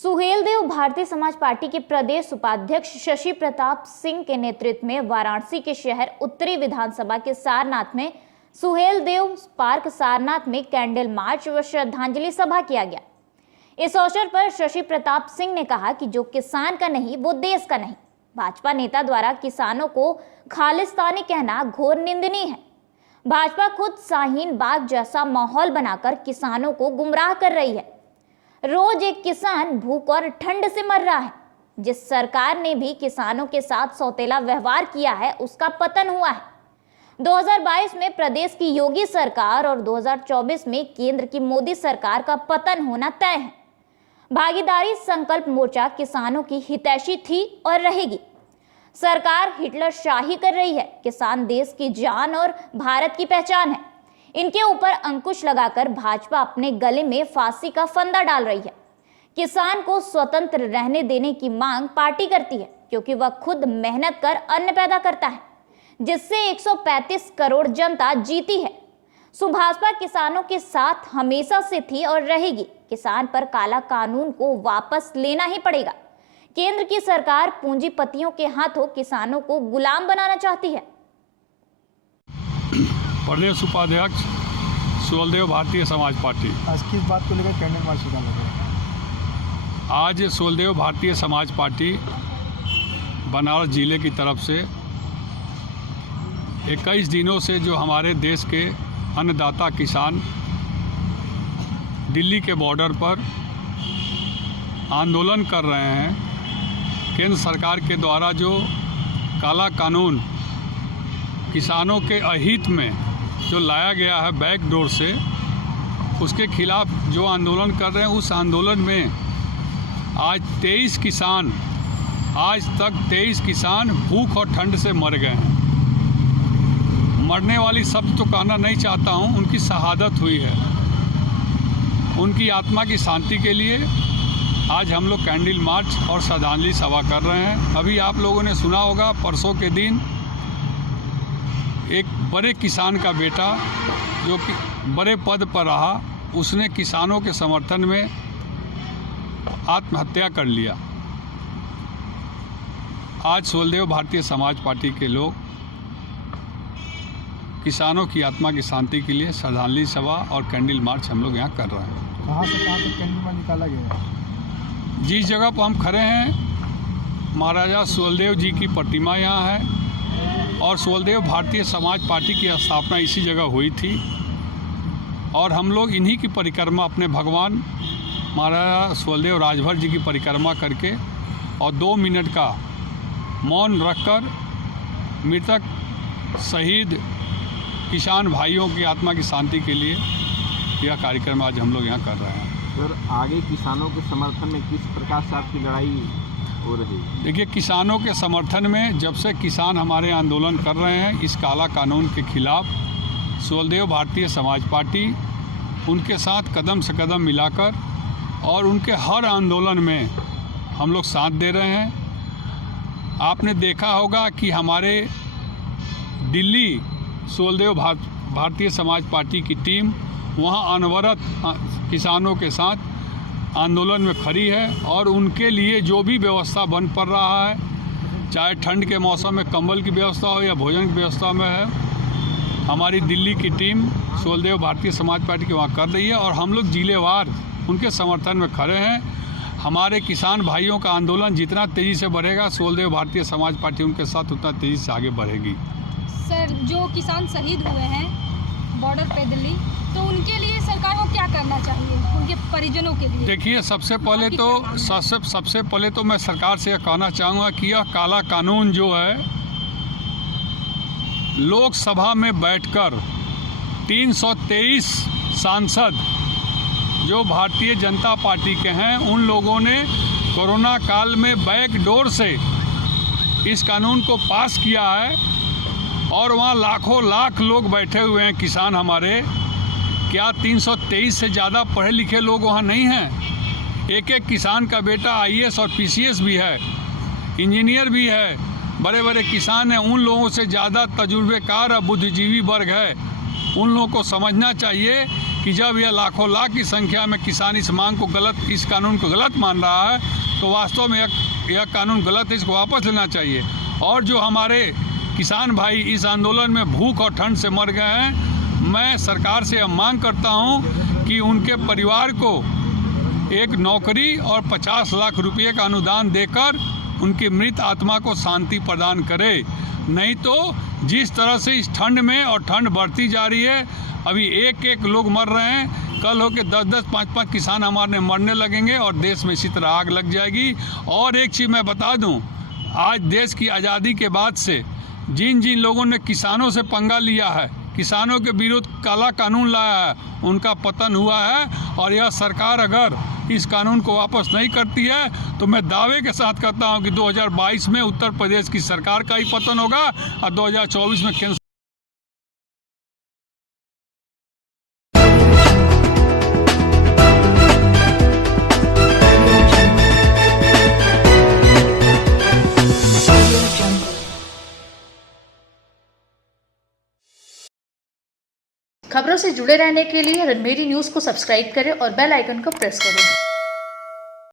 Suheldev Bharatiya Samaj party के प्रदेश उपाध्यक्ष शशि प्रताप सिंह के नेतृत्व में वाराणसी के शहर उत्तरी विधानसभा के सारनाथ में सुहेलदेव पार्क सारनाथ में कैंडल मार्च व श्रद्धांजलि सभा किया गया। इस अवसर पर शशि प्रताप सिंह ने कहा कि जो किसान का नहीं वो देश का नहीं। भाजपा नेता द्वारा किसानों को खालिस्तानी कहना घोर निंदनीय है। भाजपा खुद शाहीन बाग जैसा माहौल बनाकर किसानों को गुमराह कर रही है। रोज एक किसान भूख और ठंड से मर रहा है। जिस सरकार ने भी किसानों के साथ सौतेला व्यवहार किया है उसका पतन हुआ है। 2022 में प्रदेश की योगी सरकार और 2024 में केंद्र की मोदी सरकार का पतन होना तय है। भागीदारी संकल्प मोर्चा किसानों की हितैषी थी और रहेगी। सरकार हिटलर शाही कर रही है। किसान देश की जान और भारत की पहचान है। इनके ऊपर अंकुश लगाकर भाजपा अपने गले में फांसी का फंदा डाल रही है। किसान को स्वतंत्र रहने देने की मांग पार्टी करती है, क्योंकि वह खुद मेहनत कर अन्न पैदा करता है, जिससे 135 करोड़ जनता जीती है। भाजपा किसानों के साथ हमेशा से थी और रहेगी। किसान पर काला कानून को वापस लेना ही पड़ेगा। केंद्र की सरकार पूंजीपतियों के हाथों किसानों को गुलाम बनाना चाहती है। प्रदेश उपाध्यक्ष सुहेलदेव भारतीय समाज पार्टी। आज किस बात को लेकर कैंडल मार्च निकाला गया? आज सुहेलदेव भारतीय समाज पार्टी बनारस जिले की तरफ से 21 दिनों से जो हमारे देश के अन्नदाता किसान दिल्ली के बॉर्डर पर आंदोलन कर रहे हैं, केंद्र सरकार के द्वारा जो काला कानून किसानों के अहित में जो लाया गया है बैकडोर से, उसके खिलाफ जो आंदोलन कर रहे हैं, उस आंदोलन में आज 23 किसान आज तक 23 किसान भूख और ठंड से मर गए हैं। मरने वाली शब्द तो कहना नहीं चाहता हूं, उनकी शहादत हुई है। उनकी आत्मा की शांति के लिए आज हम लोग कैंडल मार्च और श्रद्धांजलि सभा कर रहे हैं। अभी आप लोगों ने सुना होगा, परसों के दिन एक बड़े किसान का बेटा जो कि बड़े पद पर रहा, उसने किसानों के समर्थन में आत्महत्या कर लिया। आज सुहेलदेव भारतीय समाज पार्टी के लोग किसानों की आत्मा की शांति के लिए श्रद्धांजलि सभा और कैंडल मार्च हम लोग यहाँ कर रहे हैं। कहाँ से कहाँ तक कैंडल मार्च निकाला गया? जिस जगह पर हम खड़े हैं, महाराजा सुहेलदेव जी की प्रतिमा यहाँ है और सुहेलदेव भारतीय समाज पार्टी की स्थापना इसी जगह हुई थी और हम लोग इन्हीं की परिक्रमा अपने भगवान महाराजा सुहेलदेव राजभर जी की परिक्रमा करके और 2 मिनट का मौन रखकर मृतक शहीद किसान भाइयों की आत्मा की शांति के लिए यह कार्यक्रम आज हम लोग यहाँ कर रहे हैं। सर, आगे किसानों के समर्थन में किस प्रकार से आपकी लड़ाई हो रही है? देखिए, किसानों के समर्थन में जब से किसान हमारे आंदोलन कर रहे हैं इस काला कानून के खिलाफ, सुहेलदेव भारतीय समाज पार्टी उनके साथ कदम से कदम मिलाकर और उनके हर आंदोलन में हम लोग साथ दे रहे हैं। आपने देखा होगा कि हमारे दिल्ली सुहेलदेव भारतीय समाज पार्टी की टीम वहाँ अनवरत किसानों के साथ आंदोलन में खड़ी है और उनके लिए जो भी व्यवस्था बन पड़ रहा है, चाहे ठंड के मौसम में कंबल की व्यवस्था हो या भोजन की व्यवस्था में है, हमारी दिल्ली की टीम सुहेलदेव भारतीय समाज पार्टी की वहाँ कर रही है और हम लोग जिलेवार उनके समर्थन में खड़े हैं। हमारे किसान भाइयों का आंदोलन जितना तेज़ी से बढ़ेगा, सुहेलदेव भारतीय समाज पार्टी उनके साथ उतना तेज़ी से आगे बढ़ेगी। सर, जो किसान शहीद हुए हैं बॉर्डर पे दिल्ली, तो उनके लिए सरकार को क्या करना चाहिए, उनके परिजनों के लिए? देखिए, सबसे पहले तो मैं सरकार से यह कहना चाहूँगा कि यह काला कानून जो है, लोकसभा में बैठकर 323 सांसद जो भारतीय जनता पार्टी के हैं, उन लोगों ने कोरोना काल में बैकडोर से इस कानून को पास किया है और वहाँ लाखों लाख लोग बैठे हुए हैं किसान हमारे। क्या 323 से ज़्यादा पढ़े लिखे लोग वहाँ नहीं हैं? एक एक किसान का बेटा IAS और PCS भी है, इंजीनियर भी है, बड़े बड़े किसान हैं। उन लोगों से ज़्यादा तजुर्बेकार और बुद्धिजीवी वर्ग है। उन लोगों को समझना चाहिए कि जब यह लाखों लाख की संख्या में किसान इस मांग को इस कानून को गलत मान रहा है, तो वास्तव में यह कानून गलत है, इसको वापस लेना चाहिए। और जो हमारे किसान भाई इस आंदोलन में भूख और ठंड से मर गए हैं, मैं सरकार से यह मांग करता हूं कि उनके परिवार को एक नौकरी और 50 लाख रुपये का अनुदान देकर उनकी मृत आत्मा को शांति प्रदान करे। नहीं तो जिस तरह से इस ठंड में, और ठंड बढ़ती जा रही है, अभी एक एक लोग मर रहे हैं, कल होके 10-10, 5-5 किसान हमारे मरने लगेंगे और देश में इसी तरह आग लग जाएगी। और एक चीज़ मैं बता दूं, आज देश की आज़ादी के बाद से जिन जिन लोगों ने किसानों से पंगा लिया है, किसानों के विरुद्ध काला कानून लाया है, उनका पतन हुआ है। और यह सरकार अगर इस कानून को वापस नहीं करती है तो मैं दावे के साथ कहता हूं कि 2022 में उत्तर प्रदेश की सरकार का ही पतन होगा और 2024 में केंद्र। खबरों से जुड़े रहने के लिए रणमेरी न्यूज़ को सब्सक्राइब करें और बेल आइकन को प्रेस करें।